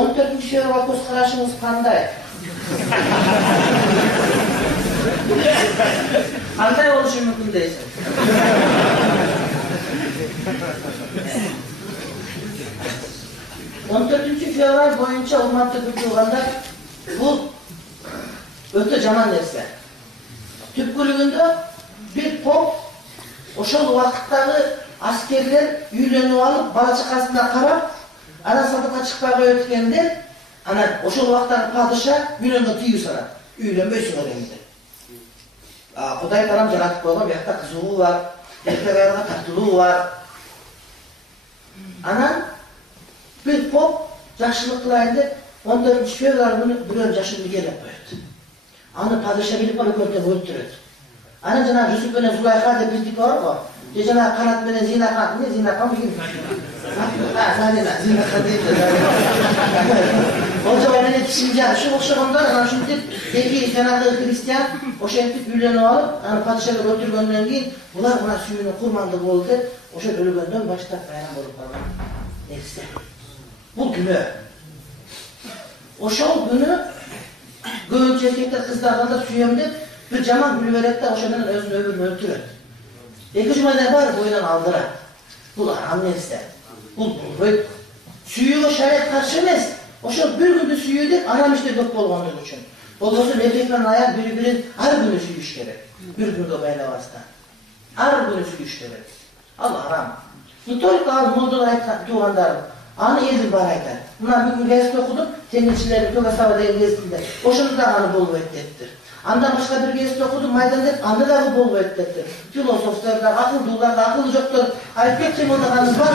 14-февралга көз карашыңыз кандай? Кандай болушу мүмкүн дейсиз? 14-февраль боюнча урматтуу көргөндөр, бул өтө жаман нерсе. Түпкүлүгүндө бир поп ошол убакыттагы аскерлер үйлөнүп алып, бала чакасына карап, анан садыкка чыкпай коюп өткөндө, анан ошол убакыттагы падыша үйлөнгө тыюу салат. Үйлөнбөйсүңөр эмне? Кудай Таалам жаратып койгон, бuyakta кызыгуу бар, эркек-аялга тартылуу бар. Анан bir pop жакшылык кылайын деп 14-февраль күнү бирөө жашын ийгелеп коет. Аны падыша билип алып өлтүрөт. Анан жана Жүсүп менен Зулайха деп биздики бар го. Же жана Канат менен Зейнака, Зейнака деген. Зейнака дейт. Ол жагы менен кишинжа ушул окшогондор, анан ушинтип эки жанагы христиан ошентип үйлөнүп алып, аны падышага өлтүргөндөн кийин булар мына сүйүүнүн курмандыгы болду деп, ошол өлгөндөн баштап байрам болуп калган. Нерсе. Бул күнөө. Ошол күнү көбүнчө эркектер кыздардан да сүйөм деп бир жаман күлүп берет да ошол менен өзүнүн өмүрүн өлтүрөт. 2 жумадан бар бойунан алдырат. Бул арам нерсе. Бул сүйүүгө шарият каршы эмес. Ошол бир күндү сүйүү деп арам иште көп болгондугу үчүн. Болбосо эркек менен аял бири-бирин ар күнү сүйүш керек. Бир күндө байлабастан. Ар күнү сүйүш керек. Ал арам. Не только ал молдон айткан туугандар, аны элдин баары айтат. Мына бүгүн гезит окудум, теңирчилердин Тогасава деген гезитинде. Ошондо да аны болбойт дептир. Андан башка бир гезит окудум, Майдан деп, аны дагы болбойт дептир. Философтор да, акылдуулар да, акылы жоктор айтып кетчи, монда аны бар.